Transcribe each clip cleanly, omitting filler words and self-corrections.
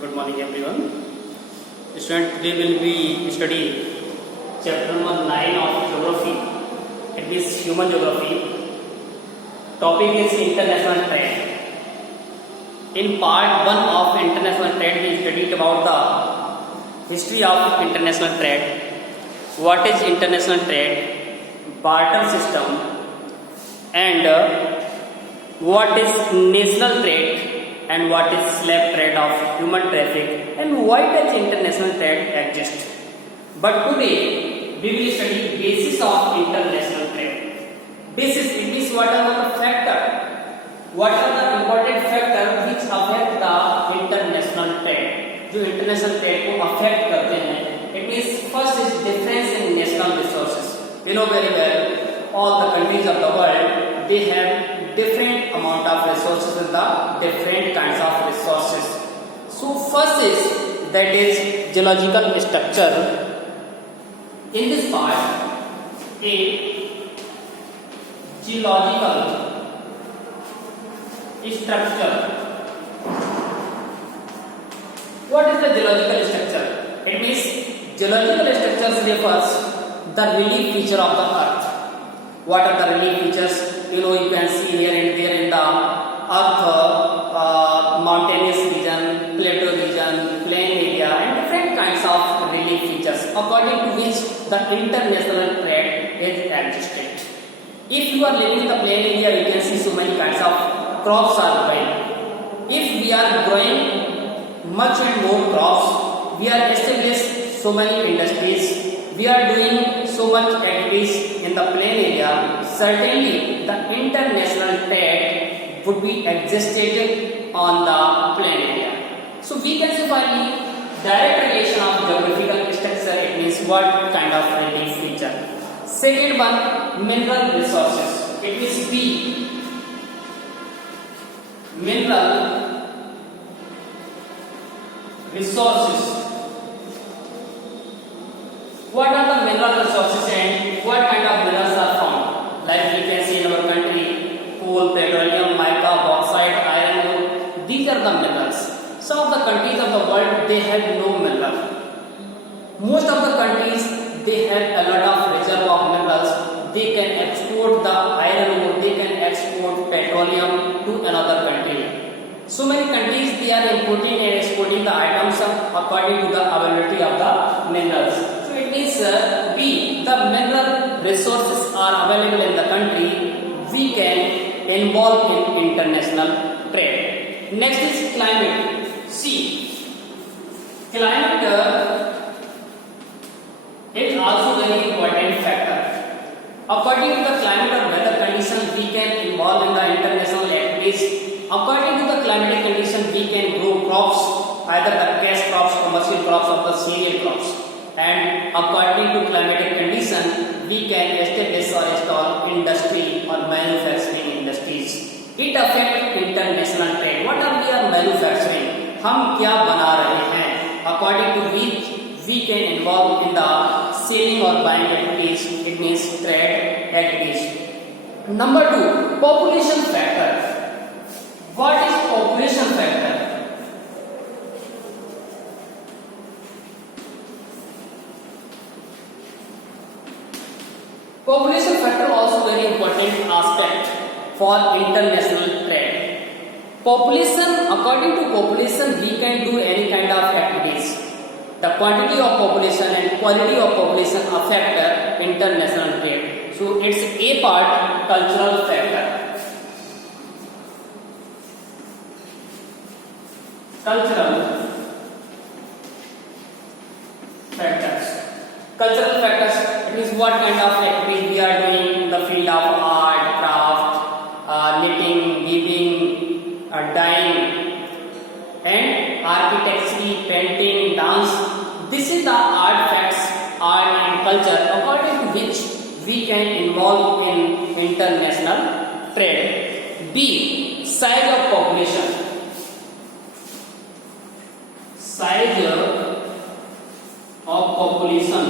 Good morning, everyone. Student, today will be study chapter number 9 of geography. It is human geography. Topic is international trade. In part 1 of international trade, we studied about the history of international trade. What is international trade? Barter system, and what is national trade, and what is slave trade of human traffic, and why does international trade exist. But today we will study basis of international trade. Basis, it means what are the factor, what are the important factor which affect the international trade, जो international trade को affect करते हैं. It means first is difference in national resources. You know very well, all the countries of the world, they have different amount of resources and the different kinds of resources. So first is that is geological structure. In this part, a geological structure. What is the geological structure? It means geological structures refers the relief feature of the earth. What are the relief features? You know, you can see here and there in the earth, mountainous region, plateau region, plain area, and different kinds of relief features according to which the international trade is existed. If you are living in the plain area, you can see so many kinds of crops are growing. If we are growing much and more crops, we are established so many industries, we are doing so much activities in the plain area, certainly the international trade would be existed on the plain area. So we can see finally direct relation of geographical structure. It means what kind of relief feature. Second one, mineral resources. It means B, mineral resources. What are the mineral resources and what kind of minerals are found? Like we can see in our country, coal, petroleum, mica, bauxite, iron ore. These are the minerals. Some of the countries of the world, they have no mineral. Most of the countries, they have a lot of reserve of minerals. They can export the iron ore, they can export petroleum to another country. So many countries, they are importing and exporting the items according to the availability of the minerals. It means B, the mineral resources are available in the country, we can involve in international trade. Next is climate. C, climate is also very important factor. According to the climate or weather condition, we can involve in the international activities. According to the climatic condition, we can grow crops, either the cash crops, commercial crops, or the cereal crops. And according to climatic condition, we can establish or install industry or manufacturing industries. It affects international trade. What are we are manufacturing? हम क्या बना रहे हैं? According to which we can involve in the selling or buying activities. It means trade activities. Number 2, population factor. What is population factor? Population factor also very important aspect for international trade. Population, according to population, we can do any kind of activities. The quantity of population and quality of population affect international trade. So it's a part, cultural factor. Cultural factors. Cultural factors, it means what kind of activities we are doing in the field of art, craft, knitting, weaving, dyeing, and architecture, painting, dance. This is the artifacts, art and culture according to which we can involve in international trade. B, size of population. Size of population.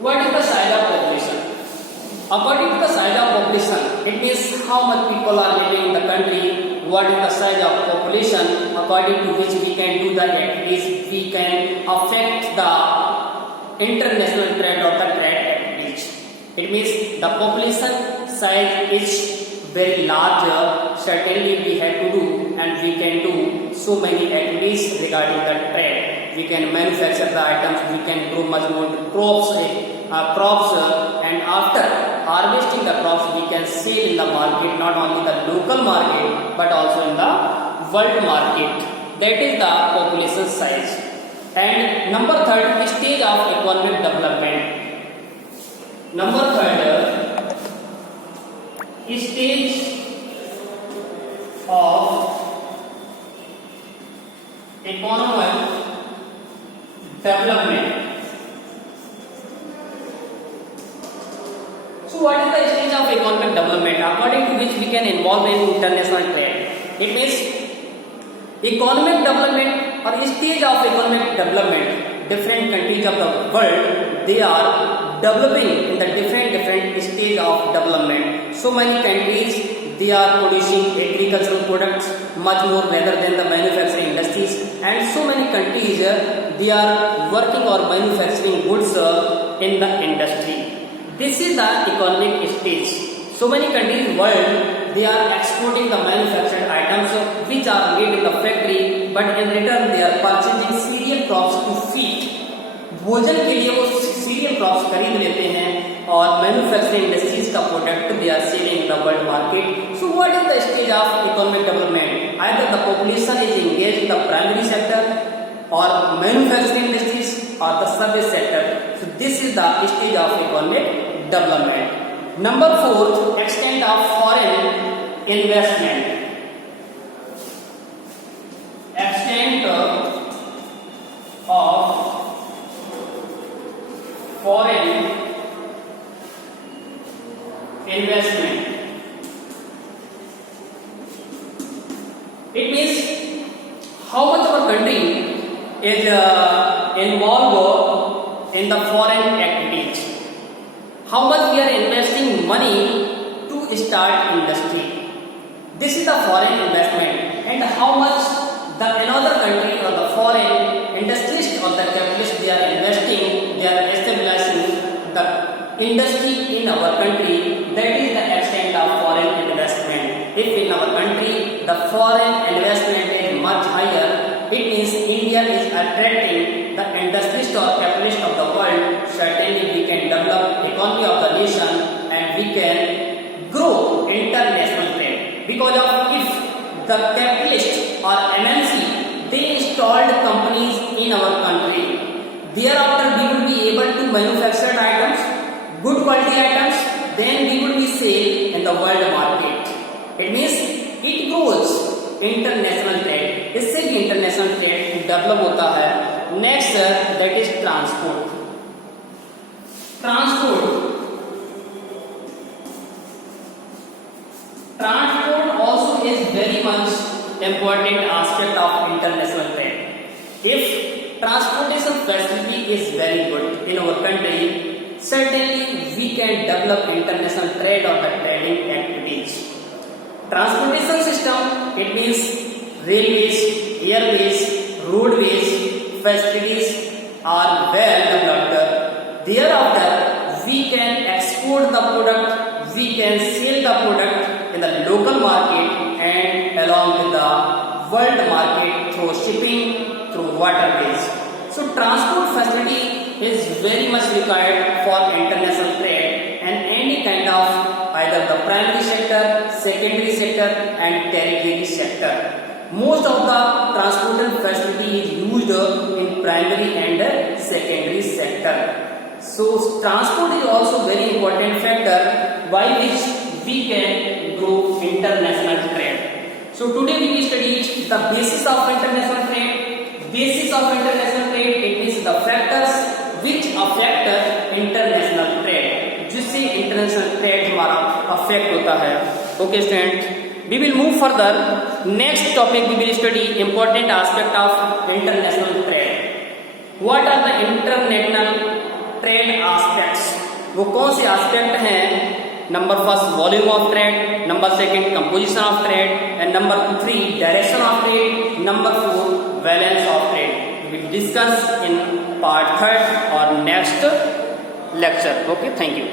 What is the size of population? According to the size of population, it means how much people are living in the country, what is the size of population according to which we can do the activities, we can affect the international trade or the trade activities. It means the population size is very large, certainly we have to do and we can do so many activities regarding the trade. We can manufacture the items, we can grow much more crops, and after harvesting the crops we can sell in the market, not only the local market but also in the world market. That is the population size. And number third, stage of economic development. Number third, stage of economic development. So what is the stage of economic development according to which we can involve in international trade? It means economic development or stage of economic development. Different countries of the world, they are developing in the different stage of development. So many countries, they are producing agricultural products much more rather than the manufacturing industries, and so many countries they are working or manufacturing goods in the industry. This is the economic stage. So many countries in the world, they are exporting the manufactured items which are made in the factory, but in return they are purchasing cereal crops to feed. भोजन के लिए वो cereal crops खरीद लेते हैं और manufacturing industries का product they are selling in the world market. So what is the stage of economic development? Either the population is engaged in the primary sector और मैन्युफैक्चरिंग इंडस्ट्रीज और the service sector. So this is the stage of economic development. Number 4, extent of foreign investment. Extent of foreign investment. It means how much our country is involved in the foreign activities. How much we are investing money to start industry. This is the foreign investment, and how much the another country or the foreign industrialists or the capitalists they are investing, they are establishing the industry in our country. That is the extent of foreign investment. If in our country the foreign investment is much higher, it means India is attracting the industrialists or capitalists of the world. Certainly we can develop economy of the nation and we can grow international trade. Because of if the capitalists or MNC they installed companies in our country, thereafter we will be able to manufacture items, good quality items, then we will be sale in the world market. It means it grows international trade. इससे भी international trade develop होता है. Next that is transport. Transport also is very much important aspect of international trade. If transportation facility is very good in our country, certainly we can develop international trade or the trading activities. Transportation system, it means railways, airways, roadways, facilities are well developed. Thereafter, we can export the product, we can sell the product in the local market and along with the world market through shipping, through waterways. So transport facility is very much required for international trade and any kind of either the primary sector, secondary sector and tertiary sector. Most of the transport facility is used in primary and secondary sector. So transport is also very important factor by which we can grow international trade. So today we will study the basis of international trade. Basis of international trade, it means the factors which affect international trade, जिससे international trade हमारा affect होता है. Okay students, we will move further. Next topic we will study important aspect of international trade. What are the international trade aspects? वो कौन से aspect हैं Number first, volume of trade. Number second, composition of trade. And number 3, direction of trade. Number 4, balance of trade. We will discuss in part 3rd or next lecture. Okay, thank you.